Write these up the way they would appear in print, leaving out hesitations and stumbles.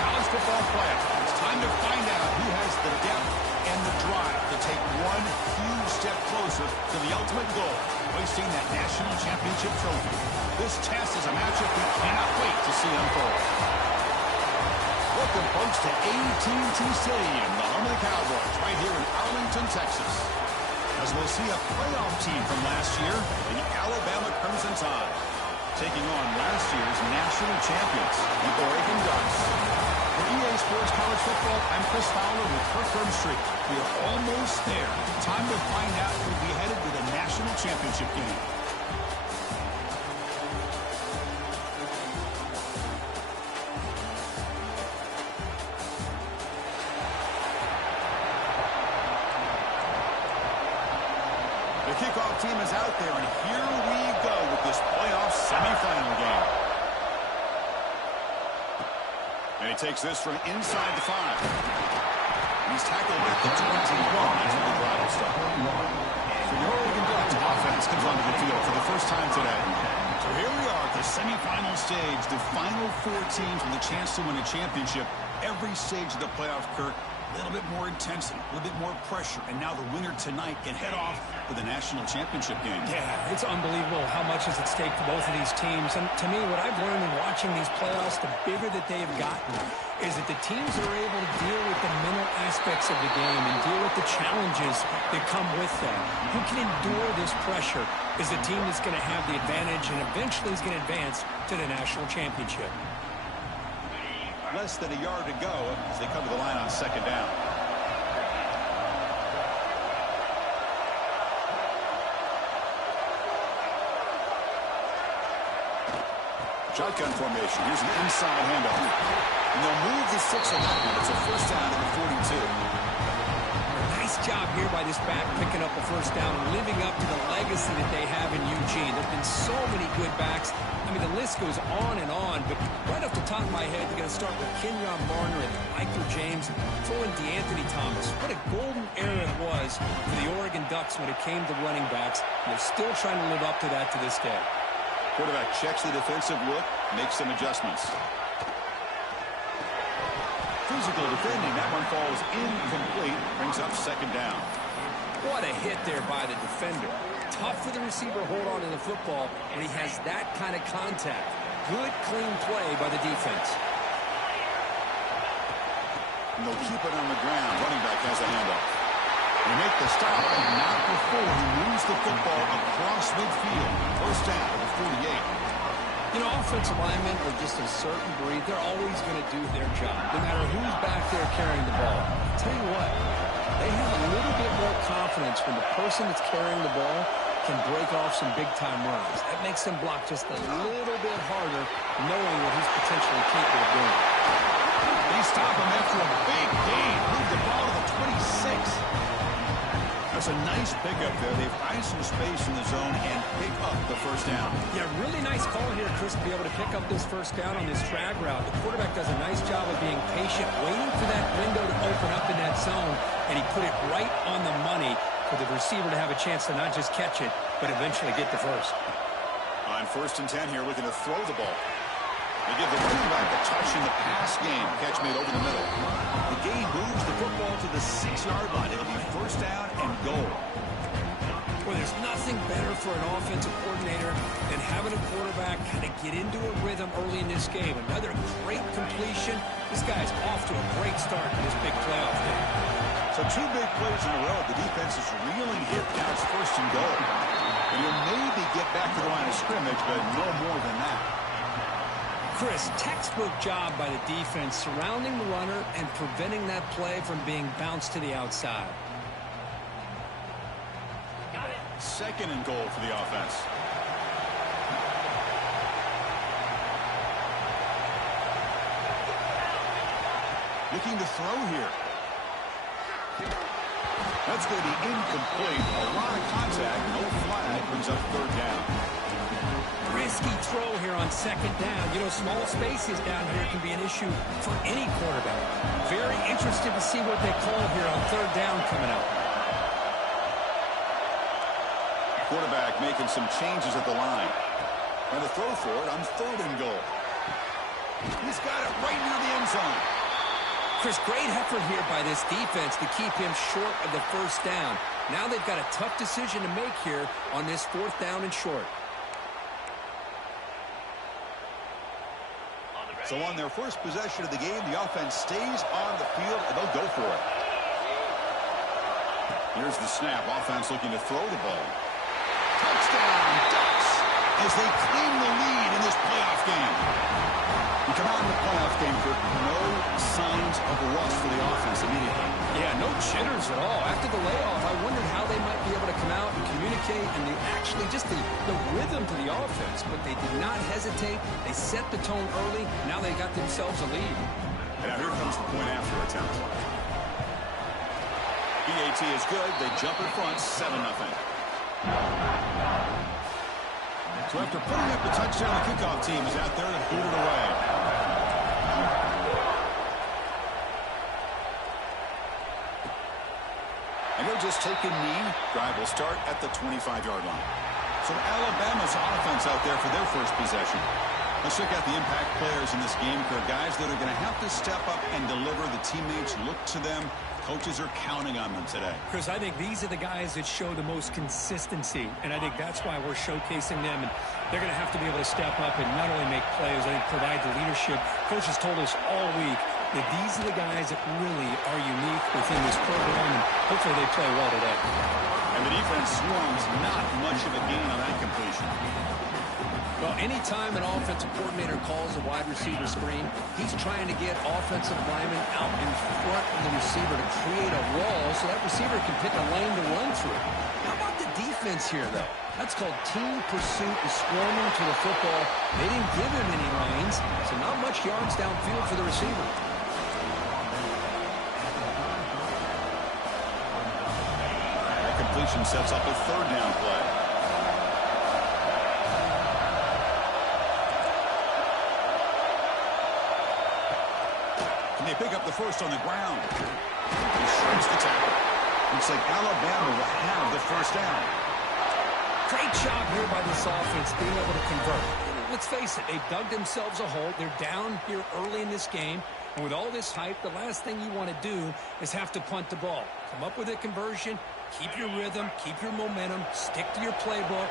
college football playoff. It's time to find out who has the depth and the drive to take one huge step closer to the ultimate goal, hoisting that national championship trophy. This test is a matchup we cannot wait to see unfold. Welcome, folks, to AT&T Stadium, the home of the Cowboys, right here in Arlington, Texas. As we'll see a playoff team from last year, the Alabama Crimson Tide, taking on last year's national champions, the Oregon Ducks. For EA Sports College Football, I'm Chris Fowler with Kirk Herbstreit. We are almost there. Time to find out who'll be headed to the national championship game. The kickoff team is out there, and here we go with this playoff semifinal game. And he takes this from inside the 5. He's tackled at the 21 after the drive will start. So the Oregon Ducks offense comes onto the field for the first time today. So here we are at the semifinal stage, the final 4 teams with a chance to win a championship. Every stage of the playoff, Kirk, a little bit more intensity, a little bit more pressure, and now the winner tonight can head off to the national championship game. Yeah, it's unbelievable how much is at stake for both of these teams. And to me, what I've learned in watching these playoffs, the bigger that they've gotten, is that the teams are able to deal with the mental aspects of the game and deal with the challenges that come with that. Who can endure this pressure is the team that's going to have the advantage and eventually is going to advance to the national championship. Less than a yard to go as they cover the line on second down. Shotgun formation. Here's an inside handoff. And they'll move the 6 on that one. It's a first down at the 42. Nice job here by this back picking up a first down and living up to the legacy that they have in Eugene. There have been so many good backs. I mean, the list goes on and on, but right off the top of my head, you're going to start with Kenyon Barner and Michael James, throw in DeAnthony Thomas. What a golden era it was for the Oregon Ducks when it came to running backs. And they're still trying to live up to that to this day. Quarterback checks the defensive look, makes some adjustments. Physical defending, that one falls incomplete, brings up second down. What a hit there by the defender. Tough for the receiver to hold on to the football when he has that kind of contact. Good, clean play by the defense. And they'll keep it on the ground. Running back has a handoff. They make the stop, but not before he moves the football across midfield. First down at the 48. You know, offensive linemen are just a certain breed. They're always going to do their job, no matter who's back there carrying the ball. I'll tell you what, they have a little bit more confidence when the person that's carrying the ball can break off some big-time runs. That makes them block just a little bit harder, knowing what he's potentially capable of doing. They stop him after a big gain. Move the ball to the 26. That's a nice pickup there. They've eyed some space in the zone and pick up the first down. Yeah, really nice call here, Chris, to be able to pick up this first down on this drag route. The quarterback does a nice job of being patient, waiting for that window to open up in that zone, and he put it right on the money for the receiver to have a chance to not just catch it, but eventually get the first. On 1st and 10 here, looking to throw the ball. They give the running back a touch in the pass game. Catch made over the middle. The game moves the football to the 6-yard line. It'll be first down and goal. Well, there's nothing better for an offensive coordinator than having a quarterback kind of get into a rhythm early in this game. Another great completion. This guy's off to a great start in this big playoff game. So 2 big plays in a row. The defense is reeling here. Now it's first and goal. And you'll maybe get back to the line of scrimmage, but no more than that. Chris, textbook job by the defense surrounding the runner and preventing that play from being bounced to the outside. Got it. Second and goal for the offense. Looking to throw here. That's going to be incomplete. A lot of contact, no flag, brings up third down. Risky throw here on second down. You know, small spaces down here can be an issue for any quarterback. Very interested to see what they call here on third down coming up. Quarterback making some changes at the line. And to throw for it on 3rd and goal. He's got it right near the end zone. Chris, great effort here by this defense to keep him short of the first down. Now they've got a tough decision to make here on this 4th down and short. So on their first possession of the game, the offense stays on the field, and they'll go for it. Here's the snap. Offense looking to throw the ball. Touchdown, Ducks, as they claim the lead in this playoff game. We come out in the playoff game for no signs of rust for the offense immediately. Yeah, no jitters at all. After the layoff, I wondered how they might be able to come out and communicate and actually just the rhythm to the offense. But they did not hesitate. They set the tone early. Now they got themselves a lead. Now here comes the point after attempt. PAT is good. They jump in front, 7-0. So after putting up a touchdown, the kickoff team is out there to boot it away. And he'll just take a knee. Drive will start at the 25-yard line. So Alabama's offense out there for their first possession. Let's check out the impact players in this game. There are guys that are going to have to step up and deliver. The teammates look to them. Coaches are counting on them today. Chris, I think these are the guys that show the most consistency, and I think that's why we're showcasing them. And they're going to have to be able to step up and not only make plays, I think provide the leadership. Coaches told us all week that these are the guys that really are unique within this program, and hopefully they play well today. And the defense swarms, not much of a gain on that completion. Well, anytime an offensive coordinator calls a wide receiver screen, he's trying to get offensive linemen out in front of the receiver to create a wall so that receiver can pick a lane to run through. How about the defense here, though? That's called team pursuit and swarming to the football. They didn't give him any lanes, so not much yards downfield for the receiver. That completion sets up a 3rd down play. They pick up the first on the ground. He shreds the tackle. Looks like Alabama will have the first down. Great job here by this offense being able to convert. Let's face it, they dug themselves a hole. They're down here early in this game. And with all this hype, the last thing you want to do is have to punt the ball. Come up with a conversion, keep your rhythm, keep your momentum, stick to your playbook.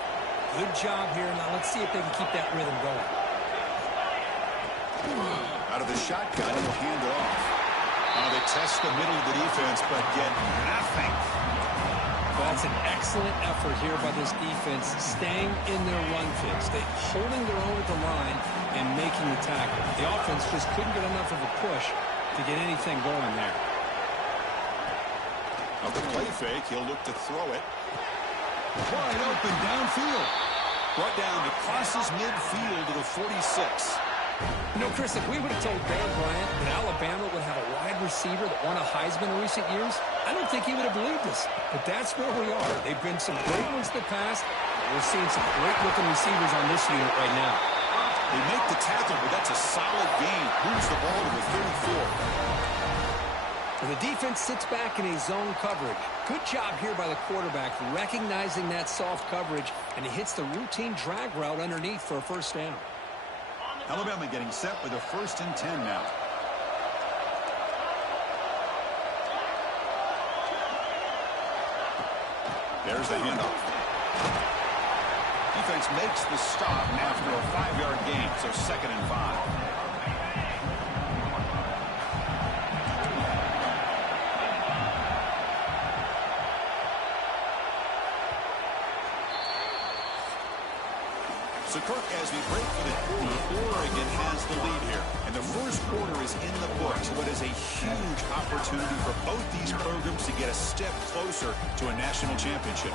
Good job here. Now let's see if they can keep that rhythm going. Out of the shotgun, and will hand it off. They test the middle of the defense, but get nothing. That's an excellent effort here by this defense, staying in their run fix. They're holding their own at the line and making the tackle. The offense just couldn't get enough of a push to get anything going there. Now the play fake, he'll look to throw it. Wide open downfield. Brought down to crosses midfield to the 46. You know, Chris, if we would have told Bear Bryant that Alabama would have a wide receiver that won a Heisman in recent years, I don't think he would have believed us. But that's where we are. They've been some great ones in the past. We're seeing some great-looking receivers on this unit right now. They make the tackle, but that's a solid gain. Moves the ball to the 34. And the defense sits back in a zone coverage. Good job here by the quarterback, recognizing that soft coverage, and he hits the routine drag route underneath for a first down. Alabama getting set with a 1st and 10 now. There's the handoff. Defense makes the stop after a 5-yard gain, so 2nd and 5. So, Kirk, as we break for the quarter, Oregon has the lead here. And the first quarter is in the books, but is a huge opportunity for both these programs to get a step closer to a national championship.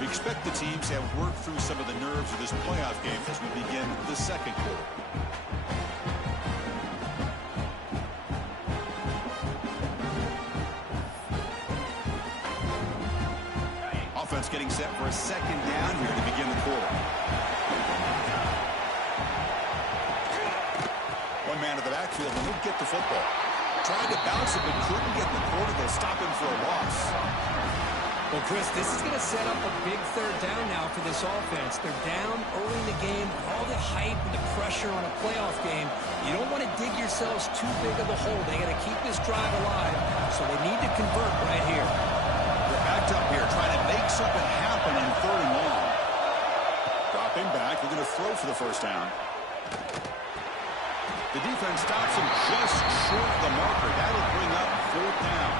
We expect the teams to have worked through some of the nerves of this playoff game as we begin the 2nd quarter. Offense getting set for a 2nd down here to begin the quarter. One man to the backfield, and he'll get the football. Tried to bounce it, but couldn't get the quarter. They'll stop him for a loss. Well, Chris, this is going to set up a big third down now for this offense. They're down early in the game. All the hype and the pressure on a playoff game. You don't want to dig yourselves too big of a hole. They got to keep this drive alive, so they need to convert right here. They're backed up here, trying to make something happen in 3rd and long. Dropping back, they're going to throw for the first down. The defense stops him just short of the marker. That'll bring up 4th down.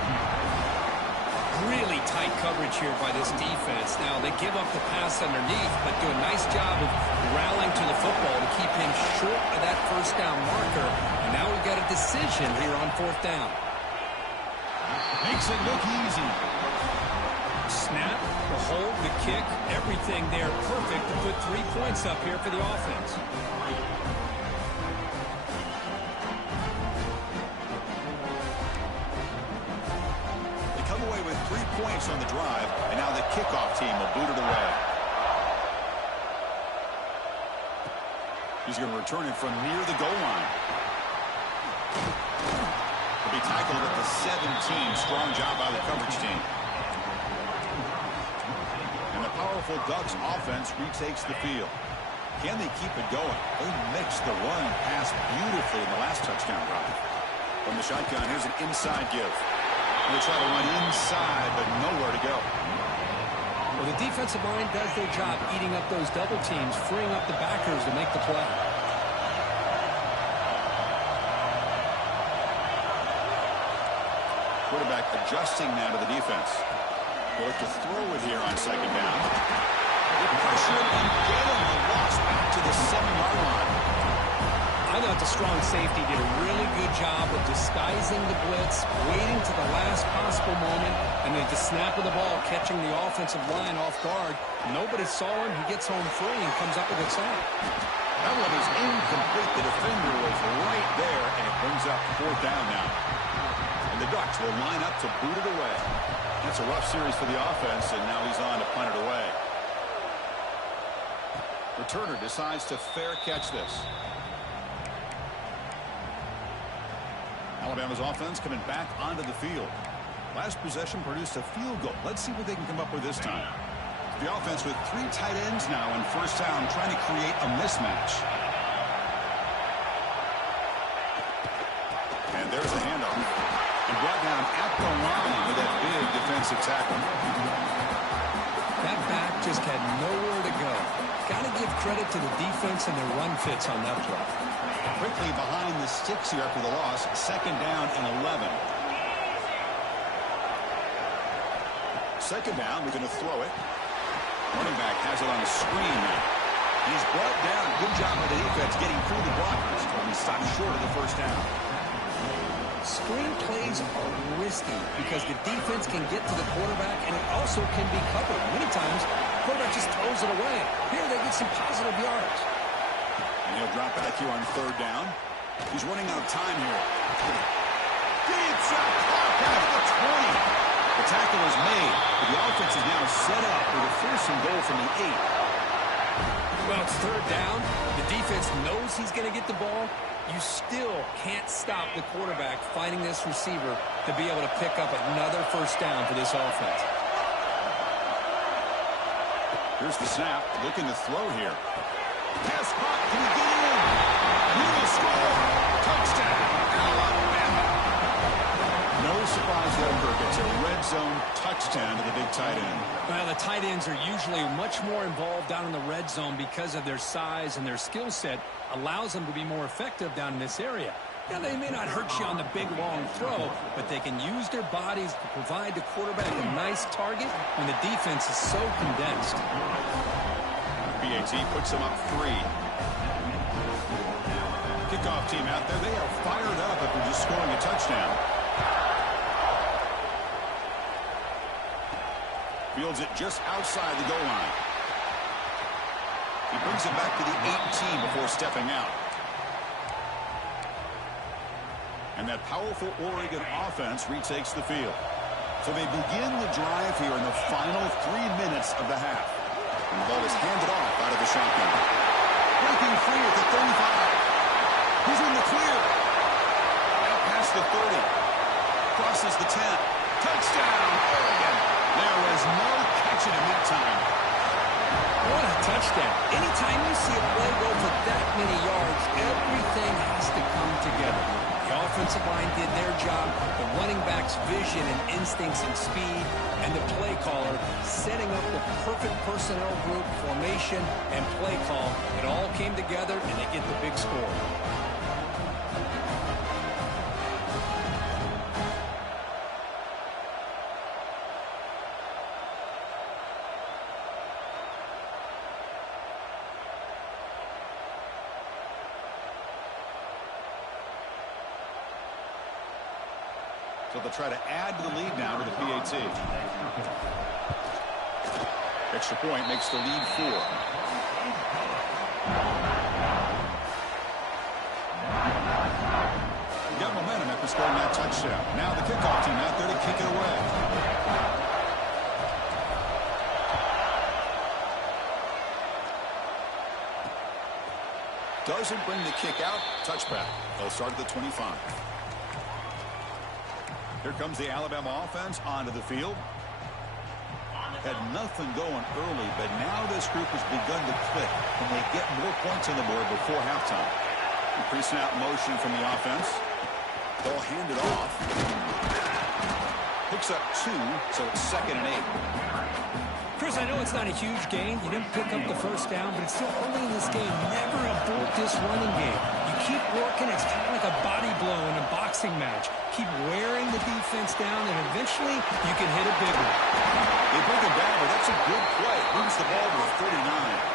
Really tight coverage here by this defense. Now, they give up the pass underneath, but do a nice job of rallying to the football to keep him short of that first down marker. And now we've got a decision here on 4th down. Makes it look easy. Snap, the hold, the kick, everything there perfect to put 3 points up here for the offense. With 3 points on the drive, and now the kickoff team will boot it away. He's going to return it from near the goal line. He'll be tackled at the 17. Strong job by the coverage team. And the powerful Ducks offense retakes the field. Can they keep it going? They mixed the run pass beautifully in the last touchdown drive. From the shotgun, here's an inside give. They try to run inside, but nowhere to go. Well, the defensive line does their job eating up those double teams, freeing up the backers to make the play. Quarterback adjusting now to the defense. They'll look to throw it here on 2nd down. They pressure it and get him. The loss back to the 7-yard line. I thought the strong safety did a really good job of disguising the blitz, waiting to the last possible moment, and at the snap of the ball, catching the offensive line off guard. Nobody saw him. He gets home free and comes up with a sack. That one is incomplete. The defender was right there, and it brings up 4th down now. And the Ducks will line up to boot it away. That's a rough series for the offense, and now he's on to punt it away. Returner decides to fair catch this. Alabama's offense coming back onto the field. Last possession produced a field goal. Let's see what they can come up with this time. The offense with 3 tight ends now in 1st down, trying to create a mismatch. And there's a handoff. And brought down at the line with that big defensive tackle. That back just had nowhere to go. Got to give credit to the defense and their run fits on that play. Quickly behind the sticks here after the loss. 2nd down and 11. 2nd down, we're going to throw it. Running back has it on the screen now. He's brought down. Good job by the defense getting through the blockers. And he stopped short of the 1st down. Screen plays are risky because the defense can get to the quarterback and it also can be covered. Many times, the quarterback just throws it away. Here they get some positive yards. And he'll drop back here on 3rd down. He's running out of time here. Deep shot clock out of the 20. The tackle is made, but the offense is now set up with a 1st and goal from the 8. Well, it's 3rd down. The defense knows he's going to get the ball. You still can't stop the quarterback finding this receiver to be able to pick up another 1st down for this offense. Here's the snap, looking to throw here. Pass caught, can he get in? He will score! Touchdown, Alabama! No surprise there, Kirk. It's a red zone touchdown to the big tight end. Well, the tight ends are usually much more involved down in the red zone because of their size and their skill set allows them to be more effective down in this area. Now, they may not hurt you on the big, long throw, but they can use their bodies to provide the quarterback a nice target when the defense is so condensed. BAT puts them up 3. Kickoff team out there. They are fired up after just scoring a touchdown. Fields it just outside the goal line. He brings it back to the 18 before stepping out. And that powerful Oregon offense retakes the field. So they begin the drive here in the final 3 minutes of the half. And the ball is handed off out of the shotgun. Breaking free at the 35. He's in the clear. Out past the 30. Crosses the 10. Touchdown, Oregon. There was no catching him that time. What a touchdown. Anytime you see a play go for that many yards, everything has to come together. The offensive line did their job, the running back's vision and instincts and speed, and the play caller setting up the perfect personnel group, formation, and play call. It all came together, and they get the big score. So they'll try to add to the lead now to the PAT. Extra point makes the lead 4. Got momentum after scoring that touchdown. Now the kickoff team out there to kick it away. Doesn't bring the kick out. Touchback. They'll start at the 25. Here comes the Alabama offense onto the field. Had nothing going early, but now this group has begun to click, and they get more points on the board before halftime. Increasing out motion from the offense. Ball handed off. Picks up 2, so it's 2nd and 8. Chris, I know it's not a huge gain. You didn't pick up the first down, but it's still early in this game. Never abort this running game. You keep working. It's kind of like a body blow in a boxing match. Keep wearing the defense down, and eventually you can hit a big one. They bring him down, but that's a good play. Moves the ball to a 39.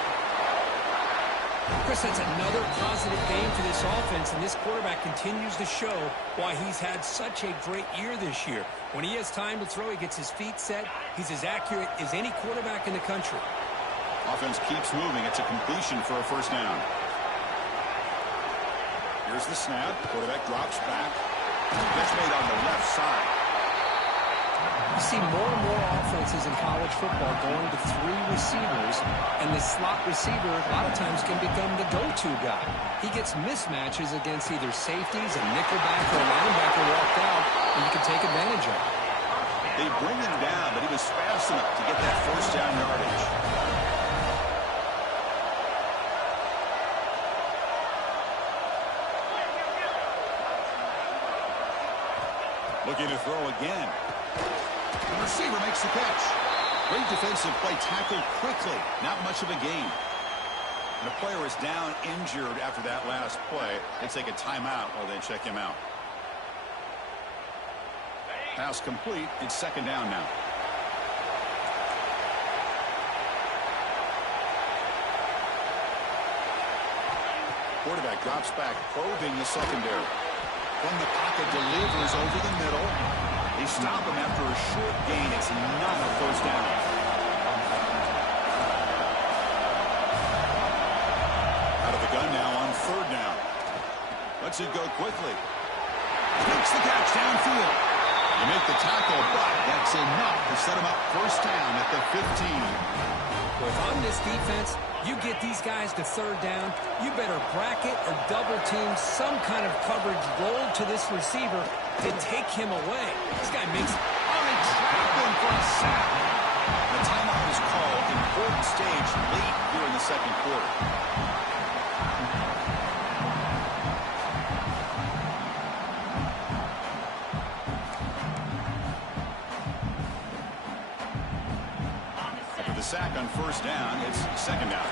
Chris, that's another positive game for this offense, and this quarterback continues to show why he's had such a great year this year. When he has time to throw, he gets his feet set. He's as accurate as any quarterback in the country. Offense keeps moving. It's a completion for a first down. Here's the snap. Quarterback drops back. That's made on the left side. You see more and more offenses in college football going to 3 receivers, and the slot receiver a lot of times can become the go-to guy. He gets mismatches against either safeties, a nickelback, or a linebacker walked out, and you can take advantage of it. They bring him down, but he was fast enough to get that first down yardage. Looking to throw again. The receiver makes the catch. Great defensive play, tackled quickly. Not much of a gain. And a player is down injured after that last play. They take a timeout while they check him out. Pass complete. It's 2nd down now. Quarterback drops back, probing the secondary. From the pocket, delivers over the middle. They stop him after a short gain. It's not a first down. Out of the gun now on 3rd down. Lets it go quickly. Makes the catch downfield. You make the tackle, but that's enough to set him up first down at the 15. Well, if I'm this defense, you get these guys to 3rd down, you better bracket or double team some kind of coverage roll to this receiver to take him away. This guy makes... Oh, they trap him for a sack. The timeout is called. Important stage late here in the 2nd quarter. After the sack on first down, it's 2nd down.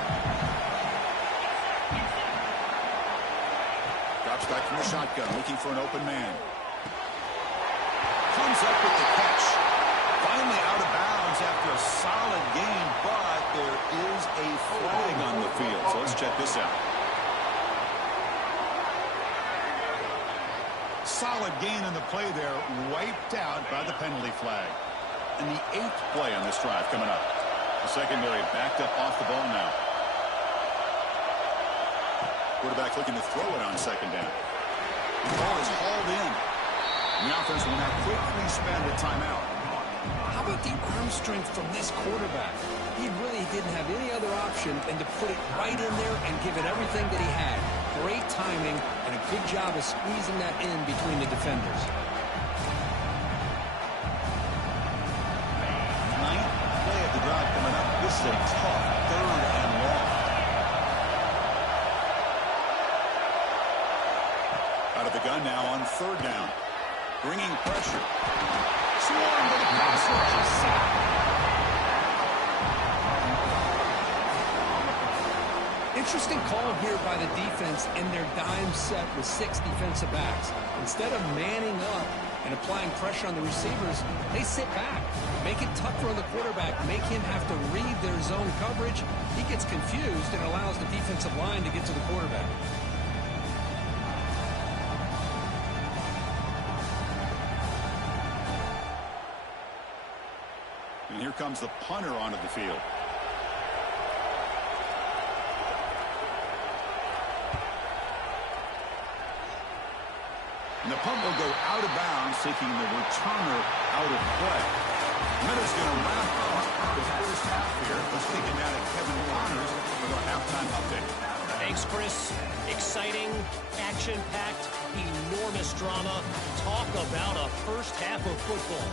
Drops back from the shotgun, looking for an open man. Comes up with the catch. Finally out of bounds after a solid game, but there is a flag on the field. So let's check this out. Solid gain on the play there, wiped out by the penalty flag. And the 8th play on this drive coming up. The secondary backed up off the ball now. Quarterback looking to throw it on 2nd down. The ball is hauled in. The offense will now quickly spend a timeout. How about the arm strength from this quarterback? He really didn't have any other option than to put it right in there and give it everything that he had. Great timing and a good job of squeezing that in between the defenders. Just a tough 3rd and long. Out of the gun now on 3rd down. Bringing pressure. Swarm to the pass rush. Sack. Interesting call here by the defense in their dime set with 6 defensive backs. Instead of manning up and applying pressure on the receivers, they sit back, make it tougher on the quarterback, make him have to read their zone coverage. He gets confused and allows the defensive line to get to the quarterback. And here comes the punter onto the field. And the punt will go out of bounds, taking the returner out of play. Minutes going to wrap up the first half here. Let's take it down at Kevin Connors with our halftime update. Thanks, Chris. Exciting, action-packed, enormous drama. Talk about a first half of football.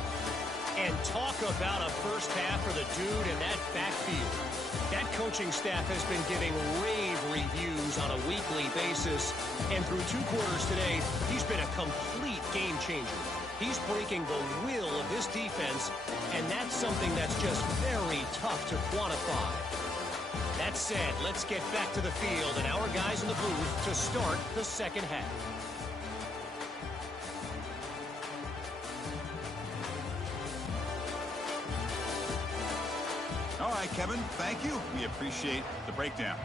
And talk about a first half for the dude in that backfield. That coaching staff has been giving rave reviews on a weekly basis. And through 2 quarters today, he's been a complete game changer. He's breaking the will of this defense, and that's something that's just very tough to quantify. That said, let's get back to the field and our guys in the booth to start the second half. All right, Kevin, thank you. We appreciate the breakdown.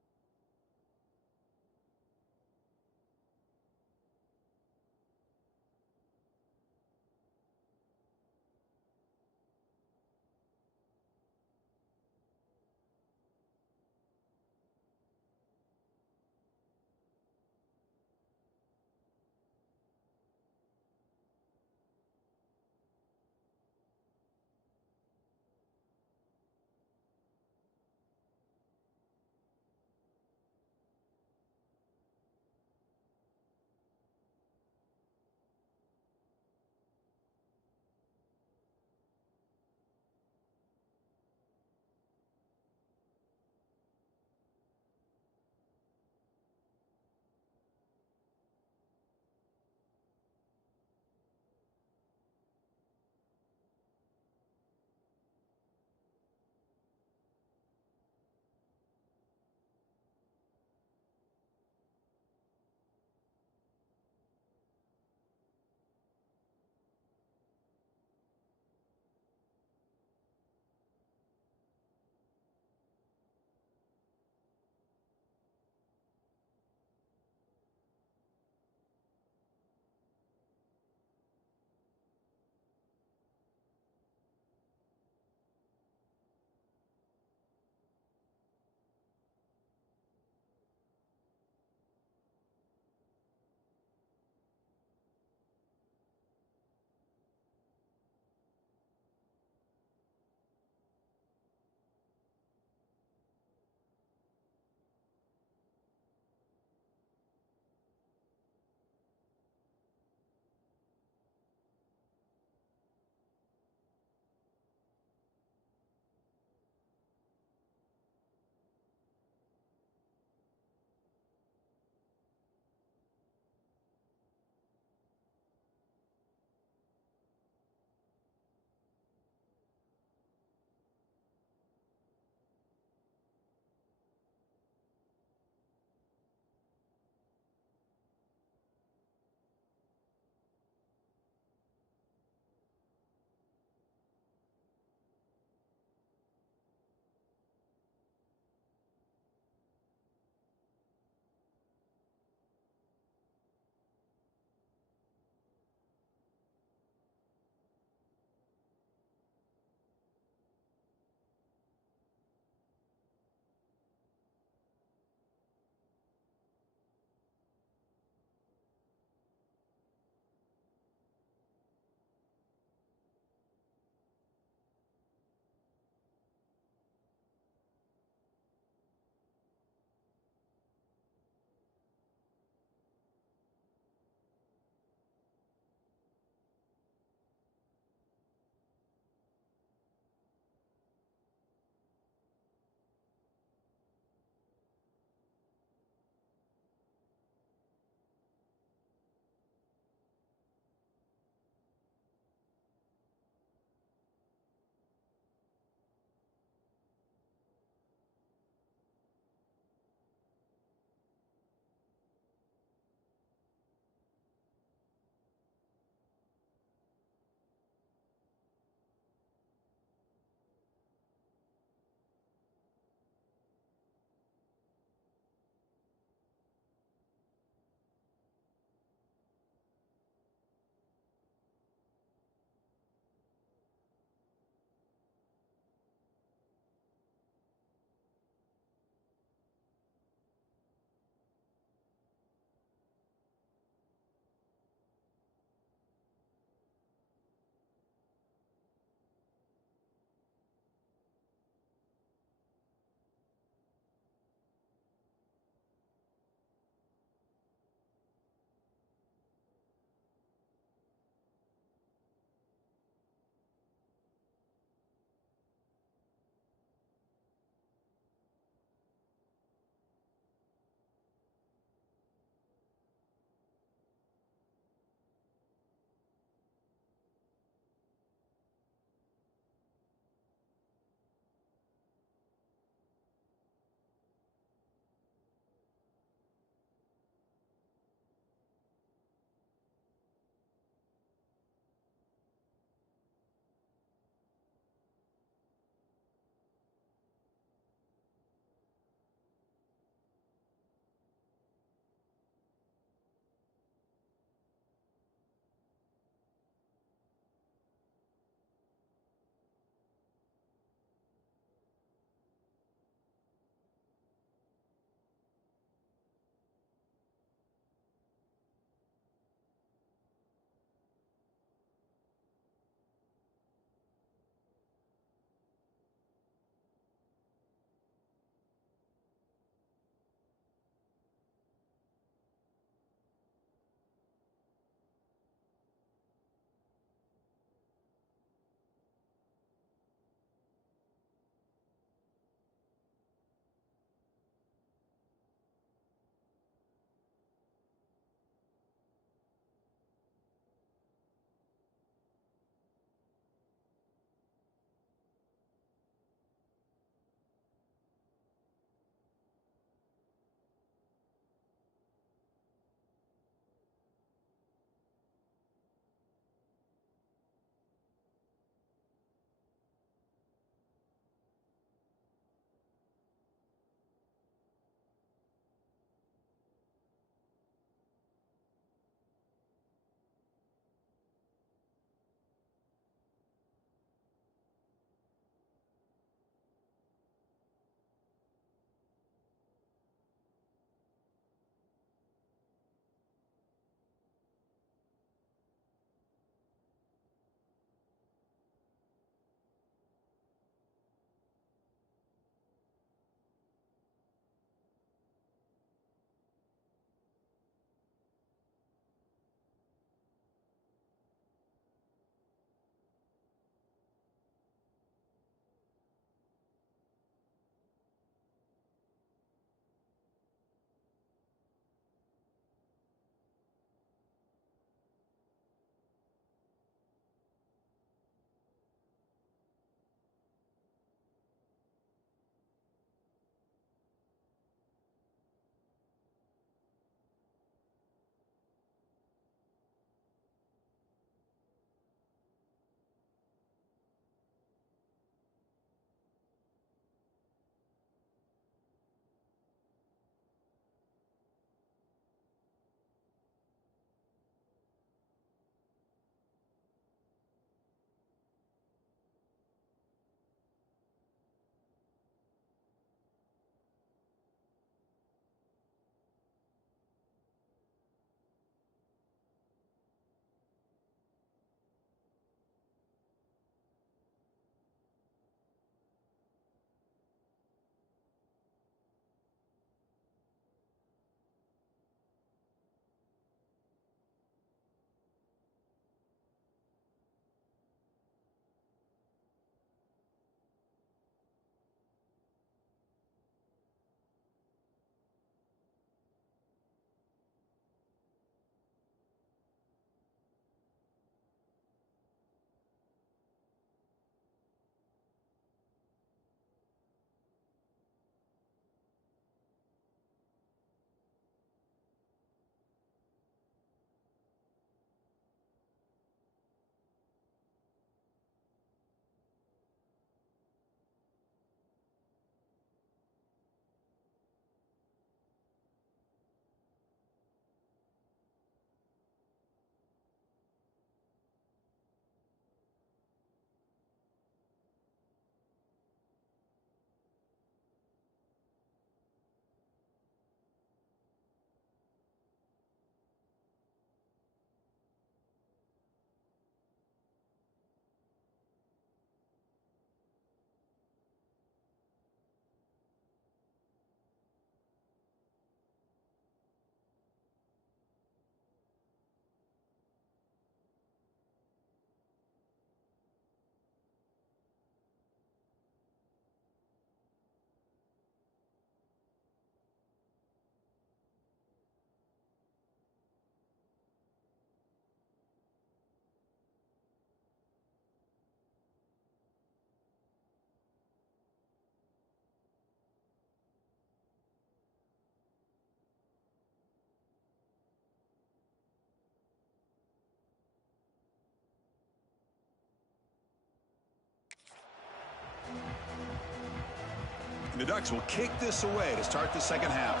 The Ducks will kick this away to start the second half.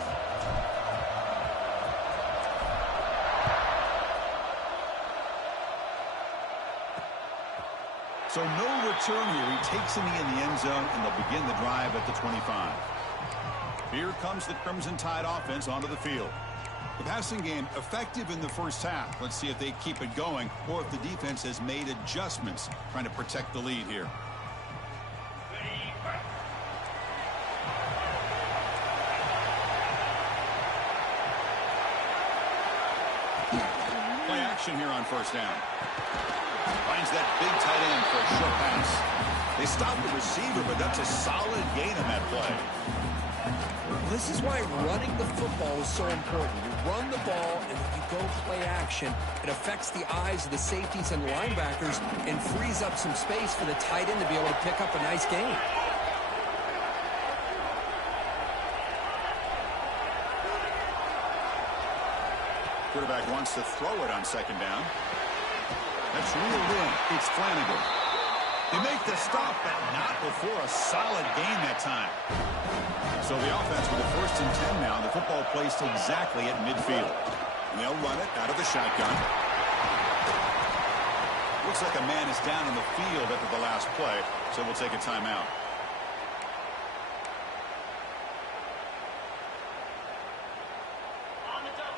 So no return here. He takes in the end zone, and they'll begin the drive at the 25. Here comes the Crimson Tide offense onto the field. The passing game effective in the first half. Let's see if they keep it going or if the defense has made adjustments trying to protect the lead here. Play action here on first down. Finds that big tight end for a short pass. They stop the receiver, but that's a solid gain on that play. This is why running the football is so important. You run the ball, and then you go play action. It affects the eyes of the safeties and linebackers and frees up some space for the tight end to be able to pick up a nice gain. Quarterback wants to throw it on second down. That's reeled in. It's Flanagan. They make the stop, but not before a solid gain that time. So the offense with a 1st and 10 now. The football placed exactly at midfield. And they'll run it out of the shotgun. Looks like a man is down on the field after the last play, so we'll take a timeout.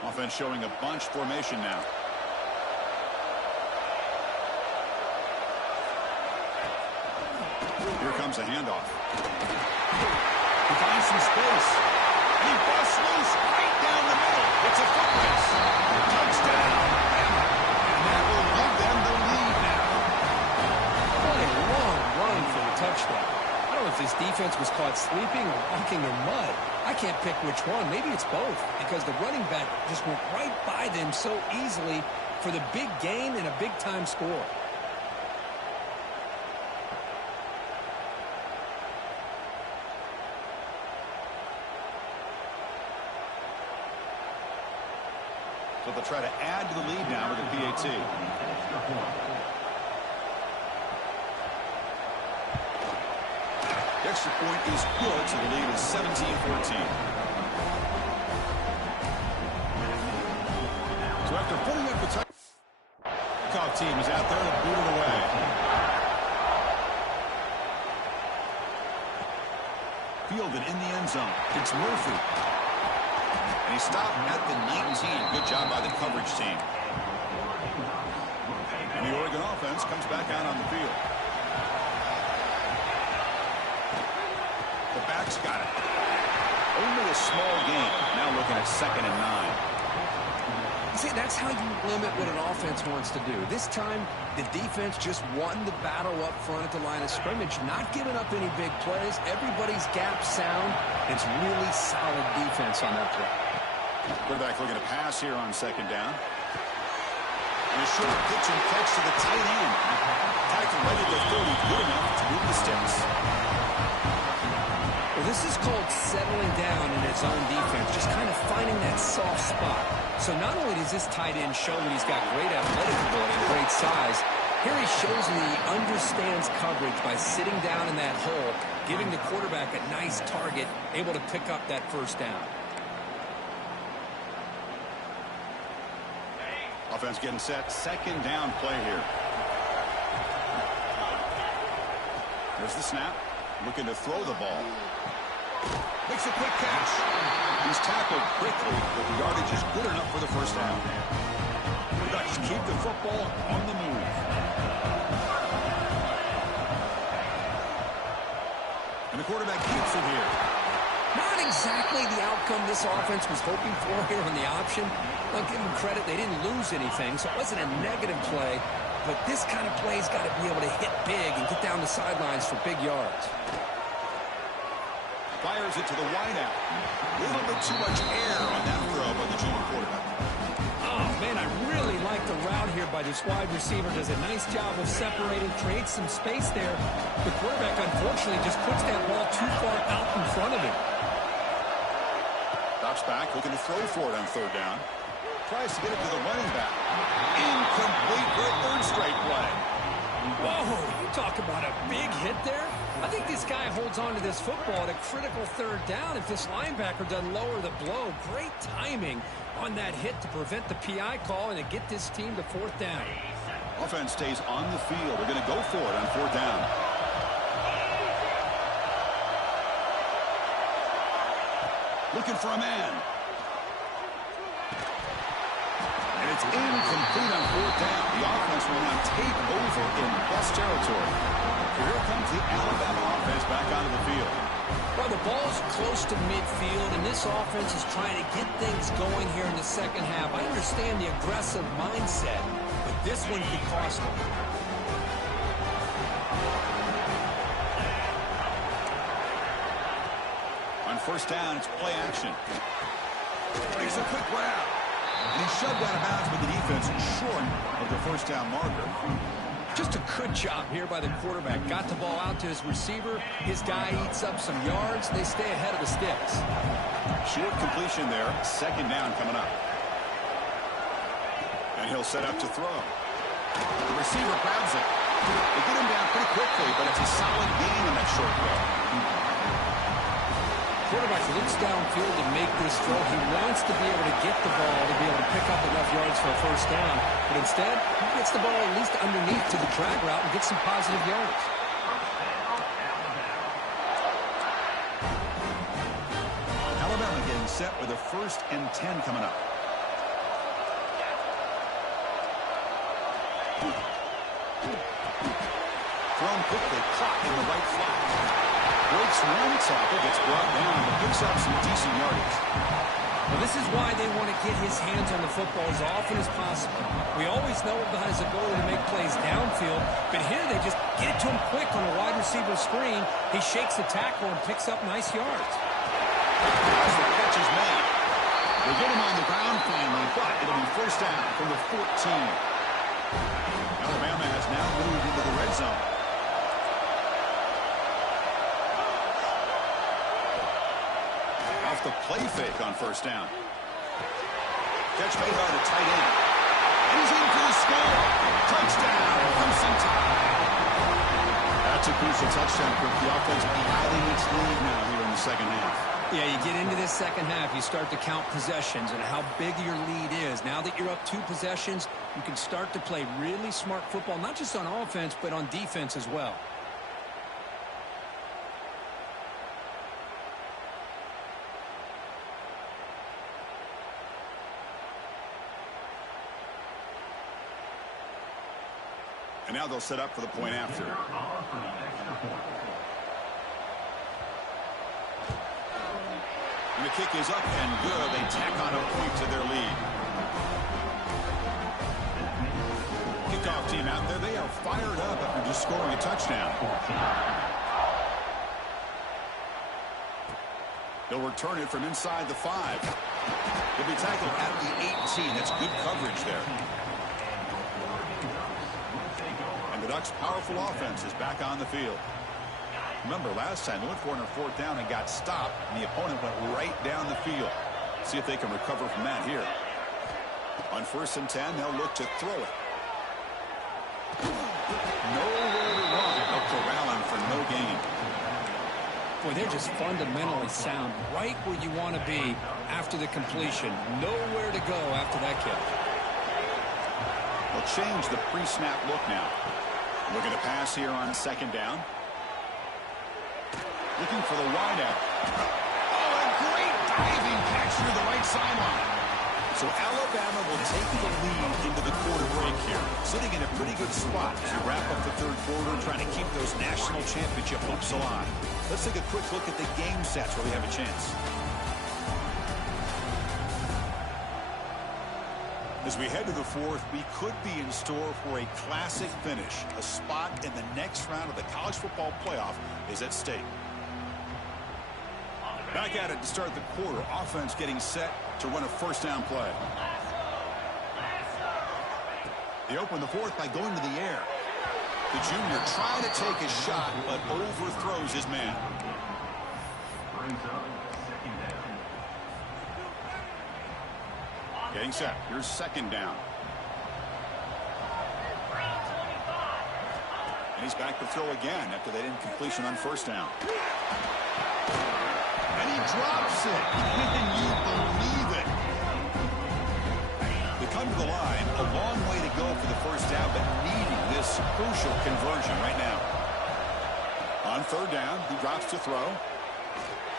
Offense showing a bunch formation now. Here comes a handoff. He finds some space. He busts loose right down the middle. It's a foot race. Touchdown. And that will give them the lead now. What a long run for the touchdown. I don't know if this defense was caught sleeping or walking their mud. I can't pick which one. Maybe it's both, because the running back just went right by them so easily for the big gain and a big-time score. So they'll try to add to the lead now with the PAT. The extra point is good, so the lead is 17-14. So after putting up the kickoff team is out there to boot it away. Fielded in the end zone. It's Murphy. And he stopped at the 19. Good job by the coverage team. And the Oregon offense comes back out on the field. The back's got it. Only a small gain. Now looking at 2nd and 9. See, that's how you limit what an offense wants to do. This time, the defense just won the battle up front at the line of scrimmage, not giving up any big plays. Everybody's gap sound. It's really solid defense on that play. Quarterback looking to pass here on 2nd down. And a short pitch and catch to the tight end. Tackle right at the 30, good enough to move the sticks. Well, this is called settling down in his own defense, just kind of finding that soft spot. So not only does this tight end show that he's got great athletic ability and great size, here he shows that he understands coverage by sitting down in that hole, giving the quarterback a nice target, able to pick up that 1st down. Offense getting set. 2nd down play here. There's the snap. Looking to throw the ball. Makes a quick catch. He's tackled quickly, but the yardage is good enough for the 1st down. The Ducks keep the football on the move. And the quarterback keeps it here. Not exactly the outcome this offense was hoping for here on the option. I'll give them credit. They didn't lose anything, so it wasn't a negative play. But this kind of play's got to be able to hit big and get down the sidelines for big yards. Fires it to the wideout. A little bit too much air on that throw by the junior quarterback. Oh, man, I really like the route here by this wide receiver. Does a nice job of separating, creates some space there. The quarterback, unfortunately, just puts that ball too far out in front of him. Drops back, looking to throw for it on 3rd down. Tries to get it to the running back. Incomplete for a 3rd straight play. Whoa, you talk about a big hit there. I think this guy holds on to this football at a critical third down. If this linebacker doesn't lower the blow, great timing on that hit to prevent the PI call and to get this team to fourth down. Offense stays on the field. They're going to go for it on fourth down. Looking for a man. And it's incomplete on fourth down. The offense will now take over in plus territory. Here comes the Alabama offense back onto the field. Well, the ball's close to midfield, and this offense is trying to get things going here in the second half. I understand the aggressive mindset, but this one could cost them. On first down, it's play action. Makes a quick grab. And he's shoved out of bounds with the defense short of the first down marker. Just a good job here by the quarterback. Got the ball out to his receiver. His guy eats up some yards. They stay ahead of the sticks. Short completion there. Second down coming up. And he'll set up to throw. The receiver grabs it. They get him down pretty quickly, but it's a solid gain on that short throw. Quarterback looks downfield to make this throw. He wants to be able to get the ball to be able to pick up enough yards for a first down. But instead, he gets the ball at least underneath to the drag route and gets some positive yards. Alabama getting set with a 1st and 10 coming up. Thrown quickly, caught in the right flat. Breaks one tackle, gets brought down, but picks up some decent yardage. Well, this is why they want to get his hands on the football as often as possible. We always know it has a goal to make plays downfield, but here they just get it to him quick on a wide receiver screen. He shakes the tackle and picks up nice yards. As the catch is made, they get him on the ground finally, but it'll be first down from the 14. Alabama has now moved into the red zone. Off the play fake on first down. Catch made by the tight end. And he's in for the score. Touchdown, Crimson Tide. That's a crucial touchdown for the offense behind its lead now here in the second half. Yeah, you get into this second half, you start to count possessions and how big your lead is. Now that you're up 2 possessions, you can start to play really smart football, not just on offense, but on defense as well. And now they'll set up for the point after. And the kick is up and good. They tack on a point to their lead. Kickoff team out there. They are fired up after just scoring a touchdown. They'll return it from inside the 5. They'll be tackled at the 18. That's good coverage there. The Ducks' powerful offense is back on the field. Remember, last time they went for it on 4th down and got stopped, and the opponent went right down the field. See if they can recover from that here. On 1st and 10, they'll look to throw it. Nowhere to run. They'll corral him for no gain. Boy, they're just fundamentally sound, right where you want to be after the completion. Nowhere to go after that kick. They'll change the pre-snap look now. Looking to pass here on 2nd down. Looking for the wideout. Oh, a great diving catch near the right sideline. So Alabama will take the lead into the quarter break here. Sitting in a pretty good spot as we wrap up the 3rd quarter, trying to keep those national championship hopes alive. Let's take a quick look at the game stats where we have a chance. As we head to the 4th, we could be in store for a classic finish. A spot in the next round of the college football playoff is at stake. Back at it to start the quarter. Offense getting set to run a 1st down play. They open the 4th by going to the air. The junior trying to take a shot, but overthrows his man. Getting set. Here's 2nd down. And he's back to throw again after that incompletion on first down. And he drops it. Can you believe it? They come to the line. A long way to go for the first down, but needing this crucial conversion right now. On third down, he drops to throw.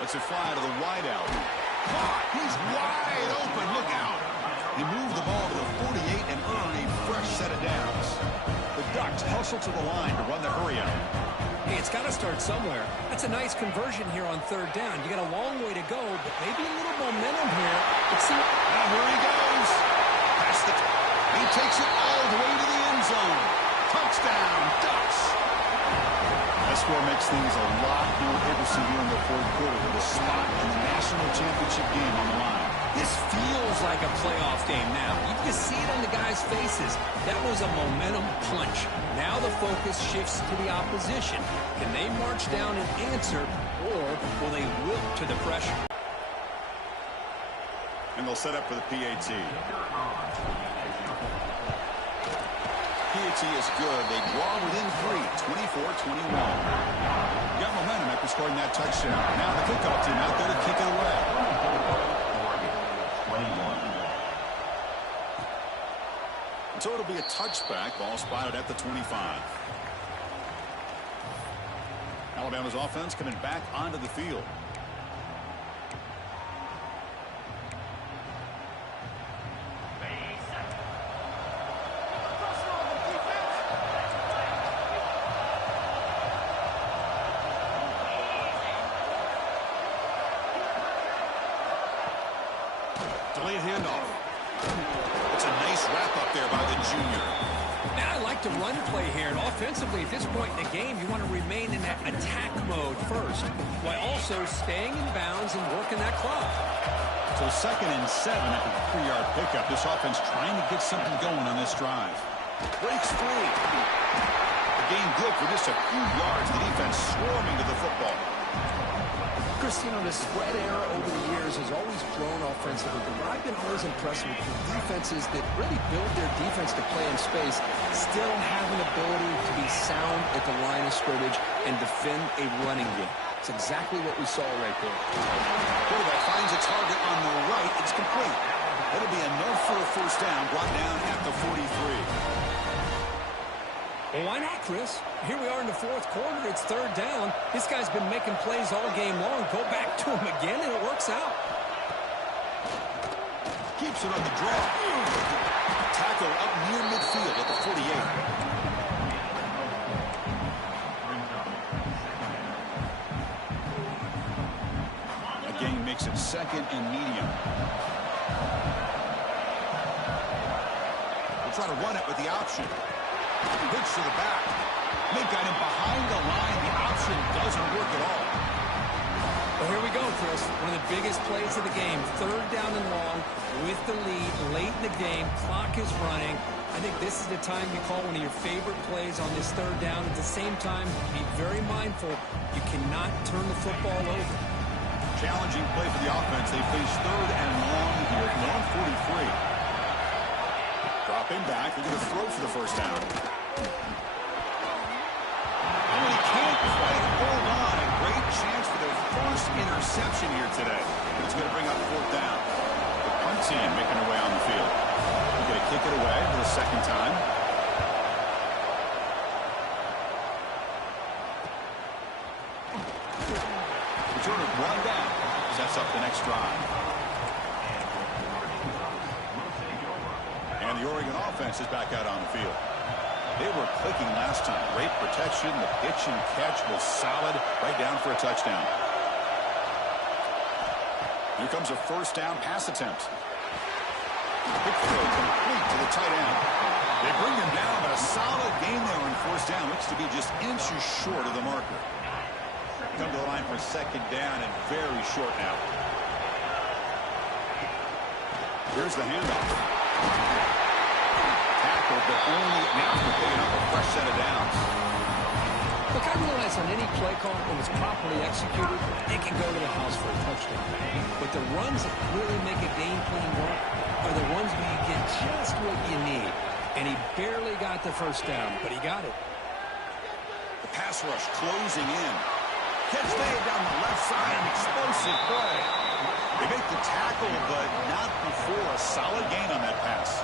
Lets it fly to the wide out. Caught. He's wide open. Look out. He moved the ball to the 48 and earned a fresh set of downs. The Ducks hustle to the line to run the hurry out. Hey, it's got to start somewhere. That's a nice conversion here on third down. You got a long way to go, but maybe a little momentum here. Let's see. Now here he goes. He takes it all the way to the end zone. Touchdown, Ducks. That score makes things a lot more interesting here in the fourth quarter with a spot in the national championship game on the line. This feels like a playoff game now. You can see it on the guys' faces. That was a momentum punch. Now the focus shifts to the opposition. Can they march down and answer, or will they wilt to the pressure? And they'll set up for the PAT. PAT is good. They draw within 3, 24-21. Got momentum after scoring that touchdown. Now the kickoff team out there to kick it away. So it'll be a touchback. Ball spotted at the 25. Alabama's offense coming back onto the field. Delayed handoff. It's a nice wrap up there by the junior. Now I like to run play here, and offensively at this point in the game, you want to remain in that attack mode first, while also staying in bounds and working that clock. So 2nd and 7 after the 3-yard pickup. This offense trying to get something going on this drive. Breaks free. The game good for just a few yards. The defense swarming to the football. Christine, the spread era over the years has always grown offensively, but I've been always impressed with the defenses that really build their defense to play in space, still have an ability to be sound at the line of scrimmage and defend a running game. It's exactly what we saw right there. Quarterback finds a target on the right. It's complete. It'll be enough for a first down, brought down at the 43. Well, why not, Chris? Here we are in the fourth quarter. It's third down. This guy's been making plays all game long. Go back to him again, and it works out. Keeps it on the draw. Tackle up near midfield at the 48. Again, makes it 2nd and medium. We'll try to run it with the option. Pitch to the back. They got him behind the line. The option doesn't work at all. Well, here we go, Chris. One of the biggest plays of the game. Third down and long with the lead late in the game. Clock is running. I think this is the time you call one of your favorite plays on this third down. At the same time, be very mindful. You cannot turn the football over. Challenging play for the offense. They face 3rd and long here at their own 43. Dropping back. They're going to throw for the first down. And he can't quite hold on. A great chance for their first interception here today. It's going to bring up 4th down. The punt team making their way on the field. They're going to kick it away for the second time. Return it 1 down. Sets up the next drive. And the Oregon offense is back out on the field. They were clicking last time. Great protection. The pitch and catch was solid. Right down for a touchdown. Here comes a first down pass attempt. Big throw complete to the tight end. They bring him down, but a solid gain there on first down. Looks to be just inches short of the marker. Come to the line for 2nd down and very short now. Here's the handoff. Tackled, but only now for picking up a fresh set of downs. Look, I realize on any play call, when it's properly executed, it can go to the house for a touchdown. But the runs that really make a game plan work are the ones where you get just what you need. And he barely got the first down, but he got it. Pass rush closing in. Catch made down the left side. An explosive play. They make the tackle, but not before a solid gain on that pass.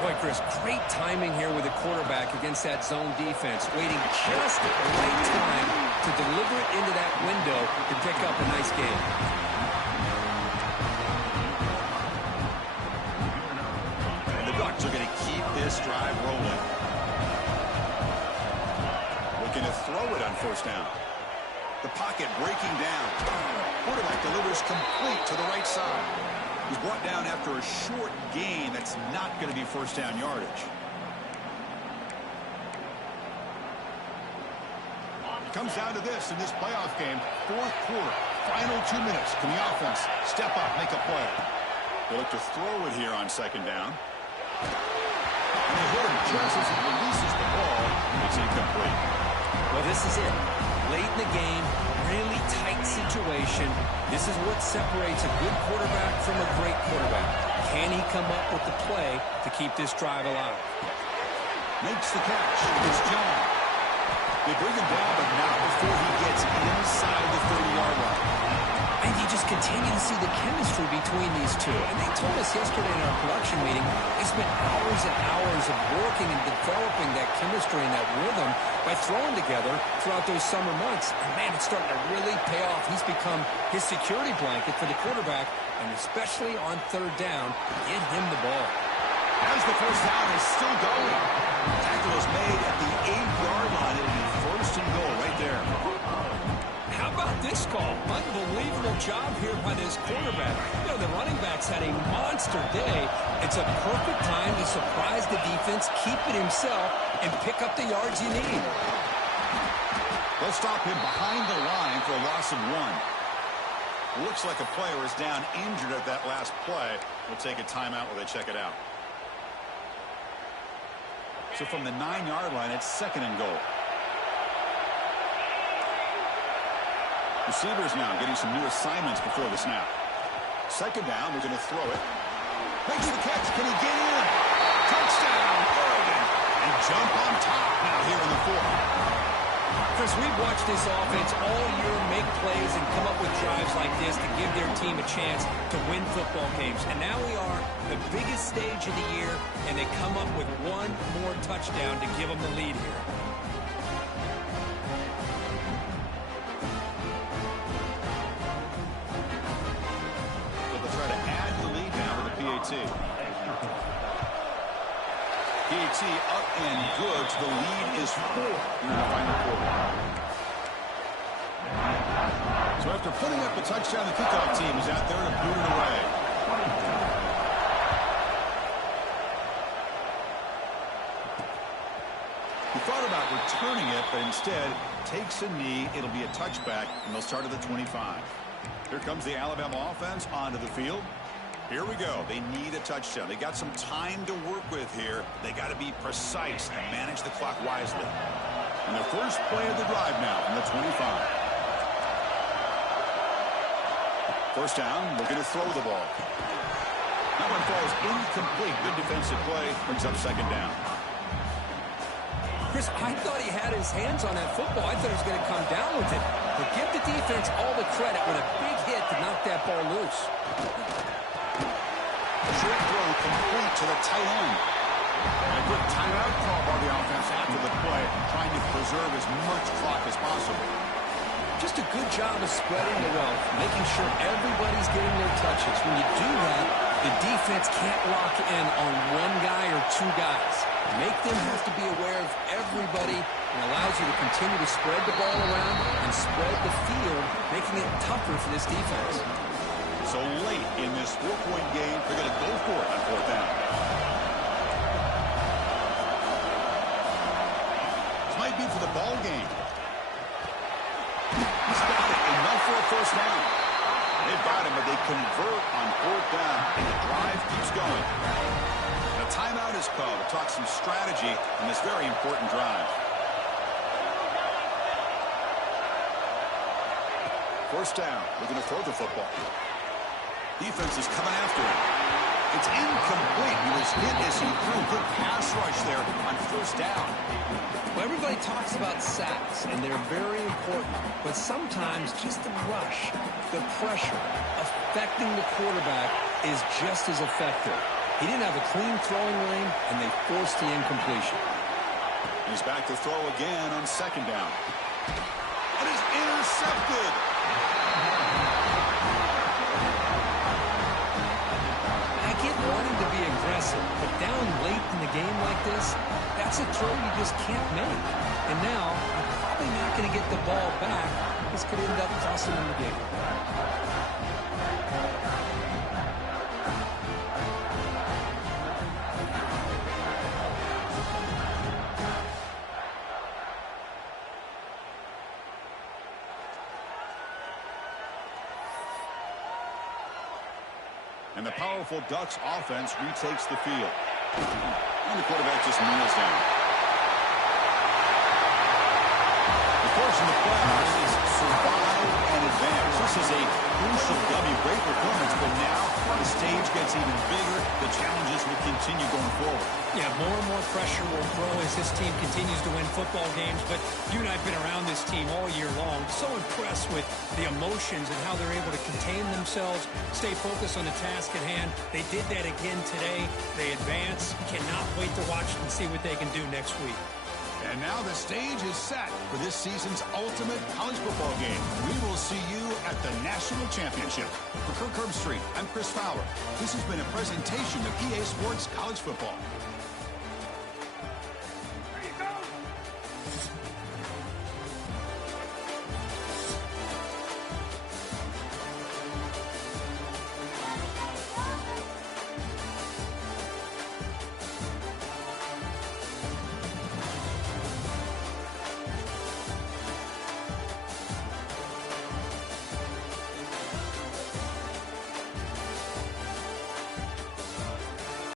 Boy, Chris, great timing here with the quarterback against that zone defense, waiting just at the right time to deliver it into that window to pick up a nice gain. And the Bucs are going to keep this drive rolling. Looking to throw it on first down. The pocket breaking down. Quarterback delivers complete to the right side. He's brought down after a short gain. That's not going to be first down yardage. It comes down to this in this playoff game. Fourth quarter, final 2 minutes. Can the offense step up, make a play? They look to throw it here on second down. And they hit him just as he releases the ball. It's incomplete. Well, this is it. Late in the game, really tight situation. This is what separates a good quarterback from a great quarterback. Can he come up with the play to keep this drive alive? Makes the catch. It's John. They bring him down, but not before he gets inside the 30-yard line. And you just continue to see the chemistry between these two. And they told us yesterday in our production meeting, they spent hours and hours of working and developing that chemistry and that rhythm by throwing together throughout those summer months. And, man, it's starting to really pay off. He's become his security blanket for the quarterback, and especially on third down, get him the ball. As the first down is still going. Tackle is made at the 8-yard line. It'll be first and goal right there. How about this call? Unbelievable job here by this quarterback. You know, the running back's had a monster day. It's a perfect time to surprise the defense, keep it himself, and pick up the yards you need. They'll stop him behind the line for a loss of 1. Looks like a player is down injured at that last play. We'll take a timeout while they check it out. So from the 9-yard line, it's second and goal. Receivers now getting some new assignments before the snap. Second down, they're going to throw it. Makes the catch. Can he get in? Touchdown, Oregon. And jump on top now here in the fourth. Chris, we've watched this offense all year make plays and come up with drives like this to give their team a chance to win football games. And now we are the biggest stage of the year, and they come up with one more touchdown to give them the lead here. PAT up and good. The lead is 4 in the final quarter. So after putting up a touchdown, the kickoff team is out there to boot it away. He thought about returning it, but instead takes a knee. It'll be a touchback, and they'll start at the 25. Here comes the Alabama offense onto the field. Here we go. They need a touchdown. They got some time to work with here. They got to be precise and manage the clock wisely. And the first play of the drive now from the 25. First down, looking to throw the ball. That one falls incomplete. Good defensive play. Brings up second down. Chris, I thought he had his hands on that football. I thought he was going to come down with it. But give the defense all the credit with a big hit to knock that ball loose. Short throw complete to the tight end. And a good timeout call by the offense after the play, trying to preserve as much clock as possible. Just a good job of spreading the wealth, making sure everybody's getting their touches. When you do that, the defense can't lock in on one guy or two guys. Make them have to be aware of everybody and allows you to continue to spread the ball around and spread the field, making it tougher for this defense. So late in this 4-point game, they're going to go for it on fourth down. This might be for the ball game. He's got it. Enough for a first down. They've got him, but they convert on fourth down, and the drive keeps going. And a timeout is called to talk some strategy in this very important drive. First down. We're going to throw the football. Defense is coming after him. It's incomplete. He was first hit as he threw a good pass rush there on first down. Well, everybody talks about sacks, and they're very important. But sometimes just the rush, the pressure, affecting the quarterback is just as effective. He didn't have a clean throwing lane, and they forced the incompletion. He's back to throw again on second down. And is intercepted. I get wanting to be aggressive, but down late in the game like this, that's a throw you just can't make. And now, you're probably not going to get the ball back. This could end up costing him the game. And the powerful Ducks offense retakes the field. And the quarterback just kneels down. The course in the playoffs is survive and advance. This is a crucial W. Great performance, but now the stage gets even bigger. The challenges will continue going forward. Yeah, more and more pressure will grow as this team continues to win football games. But you and I have been around this team all year long. So impressed with the emotions and how they're able to contain themselves, stay focused on the task at hand. They did that again today. They advance. Cannot wait to watch and see what they can do next week. And now the stage is set for this season's ultimate college football game. We will see you at the National Championship. For Kirk Herbstreit, I'm Chris Fowler. This has been a presentation of EA Sports College Football.